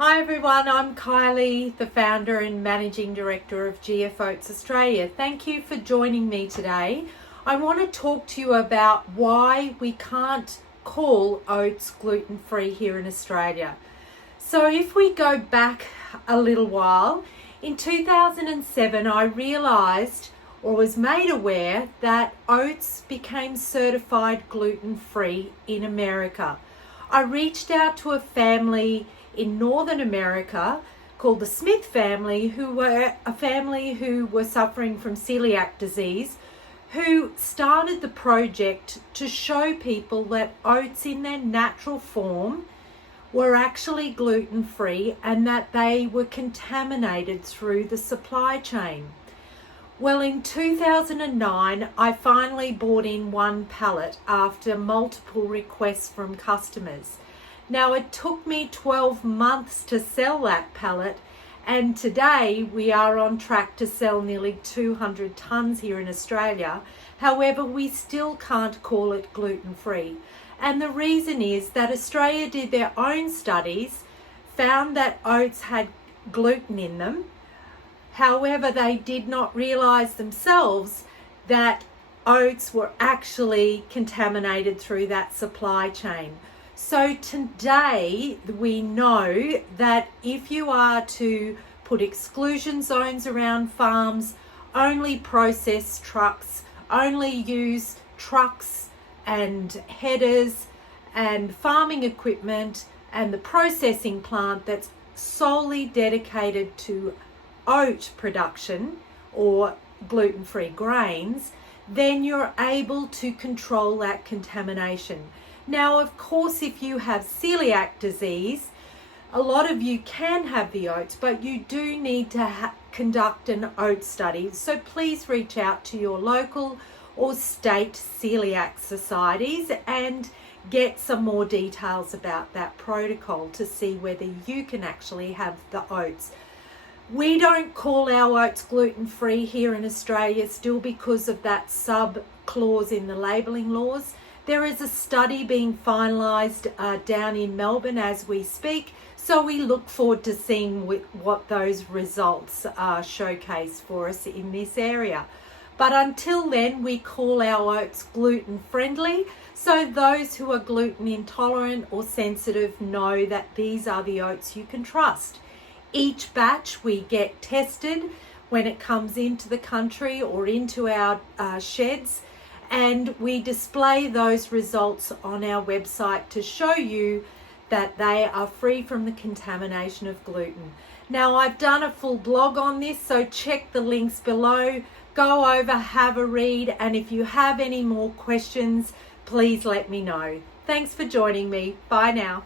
Hi everyone, I'm Kylie, the founder and managing director of GF Oats Australia. Thank you for joining me today. I want to talk to you about why we can't call oats gluten-free here in Australia. So if we go back a little while, in 2007 I realised or was made aware that oats became certified gluten-free in America. I reached out to a family in Northern America called the Smith family, who were a family who were suffering from celiac disease, who started the project to show people that oats in their natural form were actually gluten-free and that they were contaminated through the supply chain. Well, in 2009, I finally bought in one pallet after multiple requests from customers. Now, it took me 12 months to sell that pallet, and today we are on track to sell nearly 200 tonnes here in Australia. However, we still can't call it gluten-free. And the reason is that Australia did their own studies, found that oats had gluten in them. However, they did not realise themselves that oats were actually contaminated through that supply chain. So today we know that if you are to put exclusion zones around farms, only process trucks, only use trucks and headers and farming equipment and the processing plant that's solely dedicated to oat production or gluten-free grains, then you're able to control that contamination. Now, of course, if you have celiac disease, a lot of you can have the oats, but you do need to conduct an oat study. So please reach out to your local or state celiac societies and get some more details about that protocol to see whether you can actually have the oats. We don't call our oats gluten-free here in Australia still because of that sub-clause in the labelling laws. There is a study being finalised down in Melbourne as we speak, so we look forward to seeing what those results showcase for us in this area. But until then, we call our oats gluten-friendly, so those who are gluten intolerant or sensitive know that these are the oats you can trust. Each batch we get tested when it comes into the country or into our sheds, and we display those results on our website to show you that they are free from the contamination of gluten. Now, I've done a full blog on this, so check the links below. Go over, have a read, and if you have any more questions, please let me know. Thanks for joining me. Bye now.